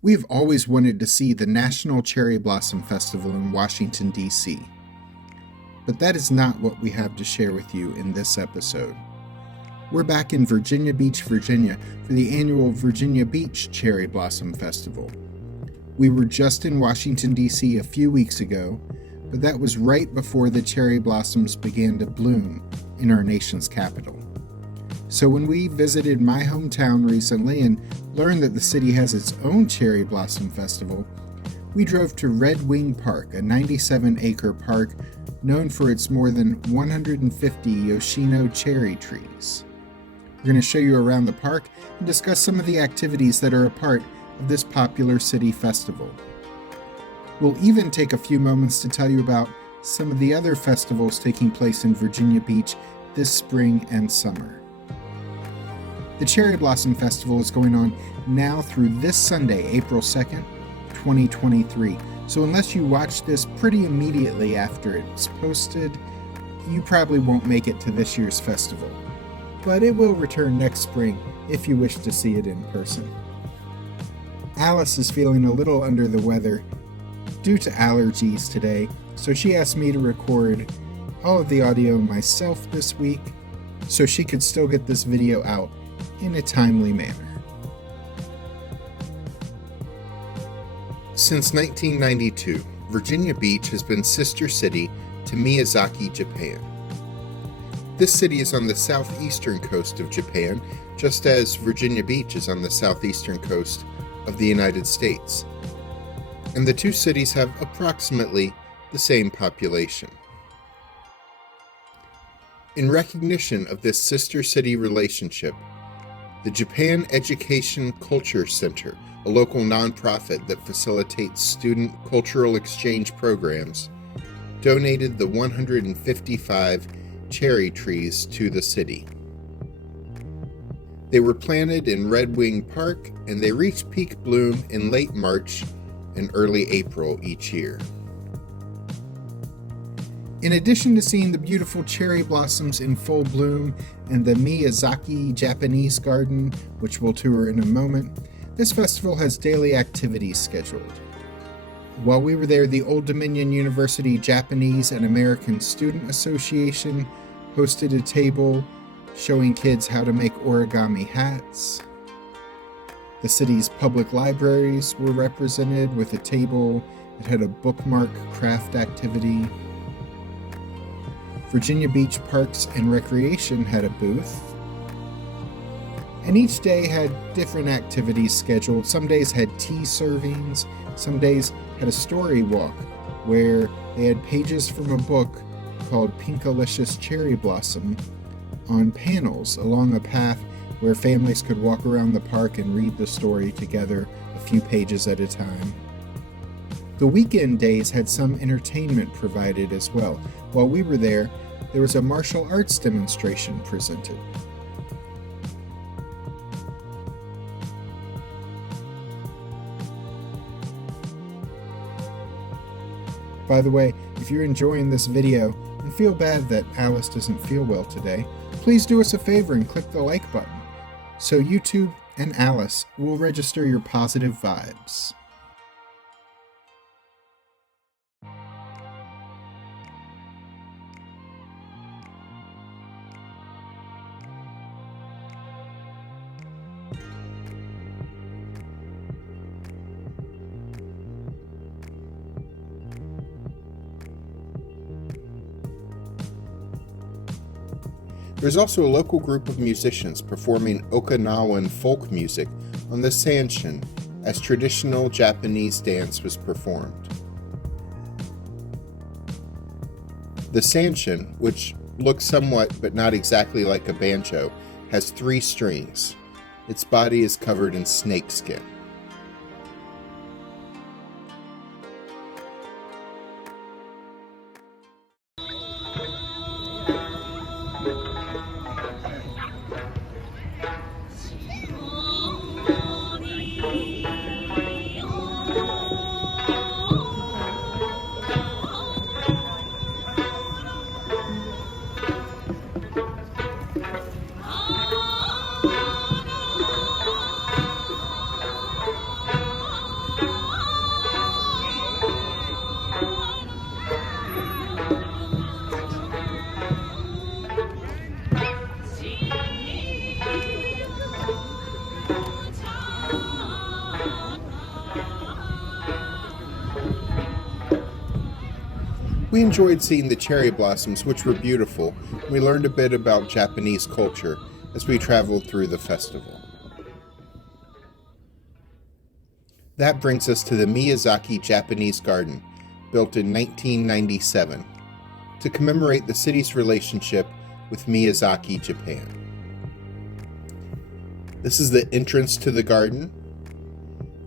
We've always wanted to see the National Cherry Blossom Festival in Washington, D.C. But that is not what we have to share with you in this episode. We're back in Virginia Beach, Virginia for the annual Virginia Beach Cherry Blossom Festival. We were just in Washington, D.C. a few weeks ago, but that was right before the cherry blossoms began to bloom in our nation's capital. So when we visited my hometown recently and learned that the city has its own Cherry Blossom Festival, we drove to Red Wing Park, a 97-acre park known for its more than 150 Yoshino cherry trees. We're going to show you around the park and discuss some of the activities that are a part of this popular city festival. We'll even take a few moments to tell you about some of the other festivals taking place in Virginia Beach this spring and summer. The Cherry Blossom Festival is going on now through this Sunday, April 2nd, 2023. So unless you watch this pretty immediately after it's posted, you probably won't make it to this year's festival. But it will return next spring if you wish to see it in person. Alice is feeling a little under the weather due to allergies today, so she asked me to record all of the audio myself this week so she could still get this video out in a timely manner. Since 1992, Virginia Beach has been sister city to Miyazaki, Japan. This city is on the southeastern coast of Japan, just as Virginia Beach is on the southeastern coast of the United States. And the two cities have approximately the same population. In recognition of this sister city relationship, the Japan Education Culture Center, a local nonprofit that facilitates student cultural exchange programs, donated the 155 cherry trees to the city. They were planted in Red Wing Park, and they reach peak bloom in late March and early April each year. In addition to seeing the beautiful cherry blossoms in full bloom and the Miyazaki Japanese Garden, which we'll tour in a moment, this festival has daily activities scheduled. While we were there, the Old Dominion University Japanese and American Student Association hosted a table showing kids how to make origami hats. The city's public libraries were represented with a table that had a bookmark craft activity. Virginia Beach Parks and Recreation had a booth. And each day had different activities scheduled. Some days had tea servings, some days had a story walk where they had pages from a book called Pinkalicious Cherry Blossom on panels along a path where families could walk around the park and read the story together a few pages at a time. The weekend days had some entertainment provided as well. While we were there was a martial arts demonstration presented. By the way, if you're enjoying this video and feel bad that Alice doesn't feel well today, please do us a favor and click the like button so YouTube and Alice will register your positive vibes. There's also a local group of musicians performing Okinawan folk music on the sanshin as traditional Japanese dance was performed. The sanshin, which looks somewhat but not exactly like a banjo, has 3 strings. Its body is covered in snakeskin. We enjoyed seeing the cherry blossoms, which were beautiful, and we learned a bit about Japanese culture as we traveled through the festival. That brings us to the Miyazaki Japanese Garden, built in 1997, to commemorate the city's relationship with Miyazaki, Japan. This is the entrance to the garden.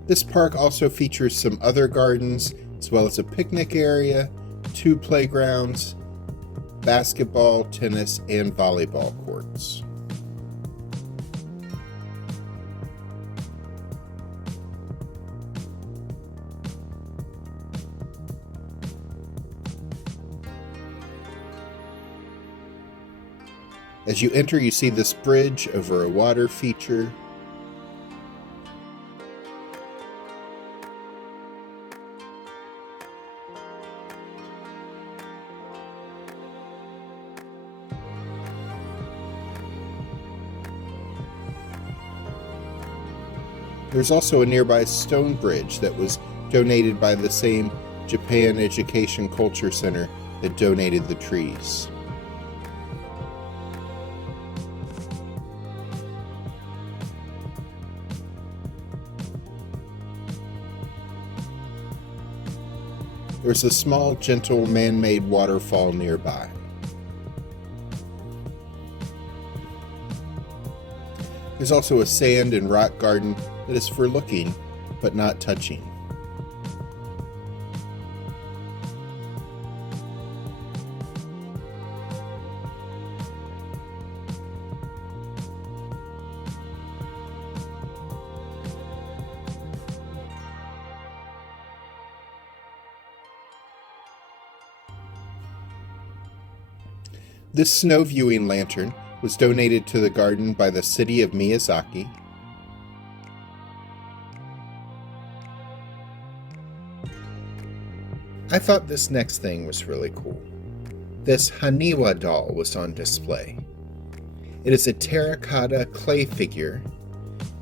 This park also features some other gardens, as well as a picnic area, 2 playgrounds, basketball, tennis, and volleyball courts. As you enter, you see this bridge over a water feature. There's also a nearby stone bridge that was donated by the same Japan Education Culture Center that donated the trees. There's a small, gentle, man-made waterfall nearby. There's also a sand and rock garden that is for looking, but not touching. This snow viewing lantern was donated to the garden by the city of Miyazaki. I thought this next thing was really cool. This Haniwa doll was on display. It is a terracotta clay figure,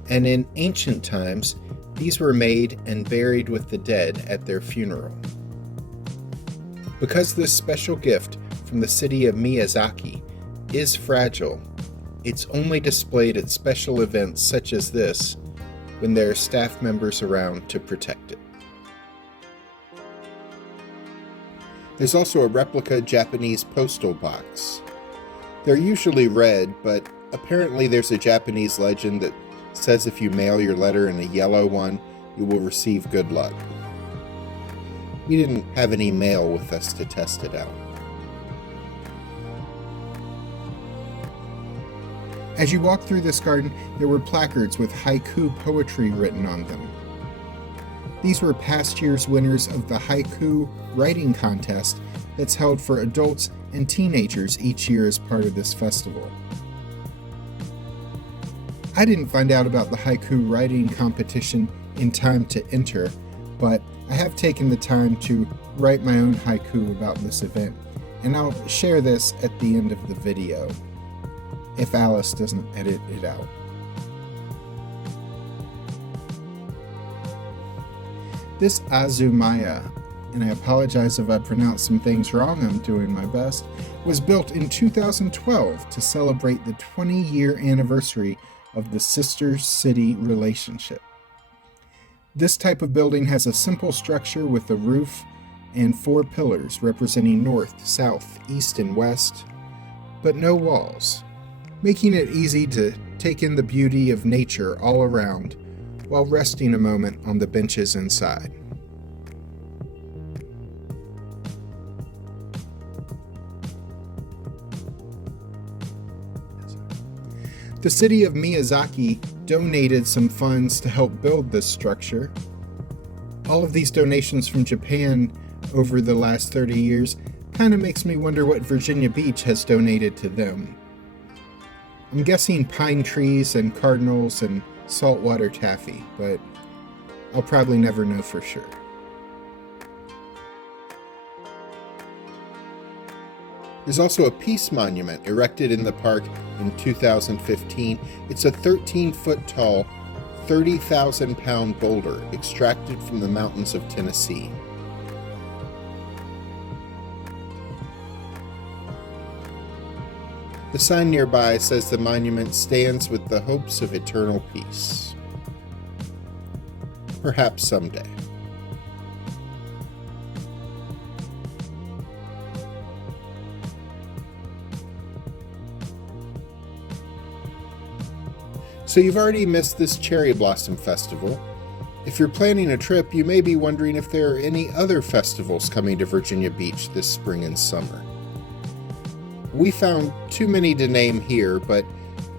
and in ancient times, these were made and buried with the dead at their funeral. Because this special gift from the city of Miyazaki is fragile, it's only displayed at special events such as this when there are staff members around to protect it. There's also a replica Japanese postal box. They're usually red, but apparently there's a Japanese legend that says if you mail your letter in a yellow one, you will receive good luck. We didn't have any mail with us to test it out. As you walk through this garden, there were placards with haiku poetry written on them. These were past year's winners of the haiku writing contest that's held for adults and teenagers each year as part of this festival. I didn't find out about the haiku writing competition in time to enter, but I have taken the time to write my own haiku about this event, and I'll share this at the end of the video, if Alice doesn't edit it out. This Azumaya, and I apologize if I pronounced some things wrong, I'm doing my best, was built in 2012 to celebrate the 20-year anniversary of the sister city relationship. This type of building has a simple structure with a roof and 4 pillars representing north, south, east, and west, but no walls, making it easy to take in the beauty of nature all around while resting a moment on the benches inside. The city of Miyazaki donated some funds to help build this structure. All of these donations from Japan over the last 30 years kind of makes me wonder what Virginia Beach has donated to them. I'm guessing pine trees and cardinals and saltwater taffy, but I'll probably never know for sure. There's also a peace monument erected in the park in 2015. It's a 13-foot tall, 30,000-pound boulder extracted from the mountains of Tennessee. The sign nearby says the monument stands with the hopes of eternal peace. Perhaps someday. So you've already missed this Cherry Blossom Festival. If you're planning a trip, you may be wondering if there are any other festivals coming to Virginia Beach this spring and summer. We found too many to name here, but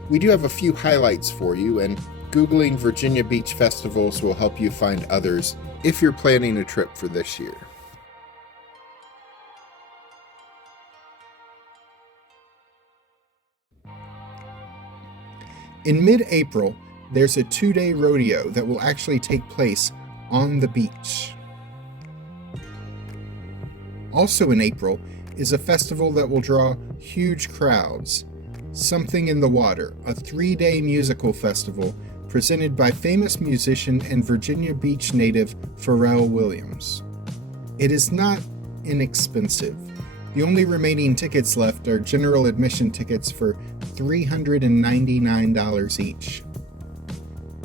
we do have a few highlights for you, and Googling Virginia Beach festivals will help you find others if you're planning a trip for this year. In mid-April, there's a 2-day rodeo that will actually take place on the beach. Also in April is a festival that will draw huge crowds, Something in the Water, a 3-day musical festival presented by famous musician and Virginia Beach native Pharrell Williams. It is not inexpensive. The only remaining tickets left are general admission tickets for $399 each.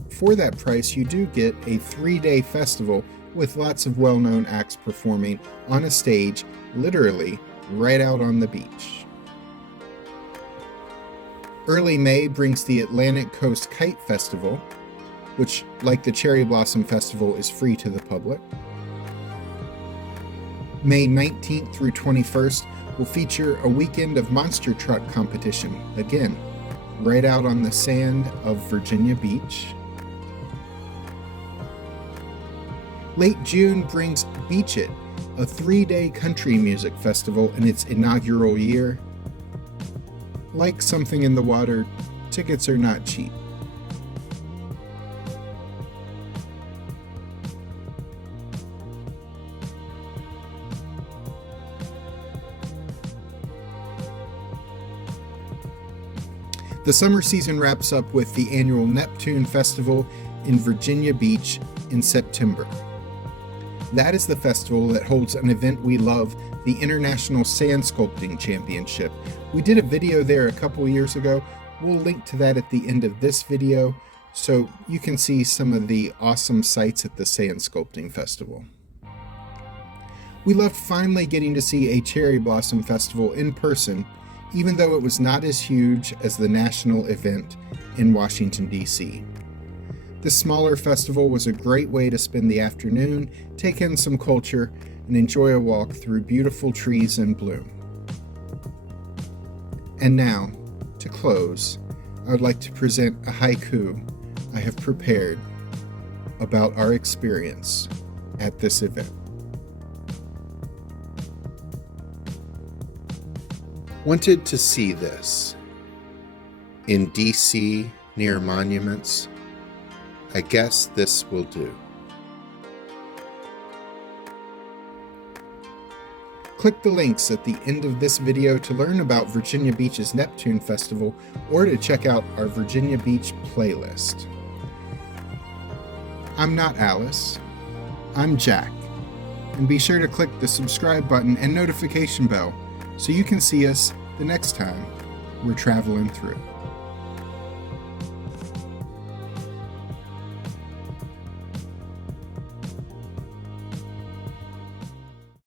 For that price, you do get a 3-day festival with lots of well-known acts performing on a stage, literally right out on the beach. Early May brings the Atlantic Coast Kite Festival, which, like the Cherry Blossom Festival, is free to the public. May 19th through 21st will feature a weekend of monster truck competition, again, right out on the sand of Virginia Beach. Late June brings Beach It, a 3-day country music festival in its inaugural year. Like Something in the Water, tickets are not cheap. The summer season wraps up with the annual Neptune Festival in Virginia Beach in September. That is the festival that holds an event we love, the International Sand Sculpting Championship. We did a video there a couple years ago. We'll link to that at the end of this video so you can see some of the awesome sights at the Sand Sculpting Festival. We loved finally getting to see a Cherry Blossom Festival in person, even though it was not as huge as the national event in Washington, D.C. This smaller festival was a great way to spend the afternoon, take in some culture, and enjoy a walk through beautiful trees in bloom. And now, to close, I would like to present a haiku I have prepared about our experience at this event. Wanted to see this in D.C. near monuments. I guess this will do. Click the links at the end of this video to learn about Virginia Beach's Neptune Festival or to check out our Virginia Beach playlist. I'm not Alice, I'm Jack, and be sure to click the subscribe button and notification bell so you can see us the next time we're traveling through.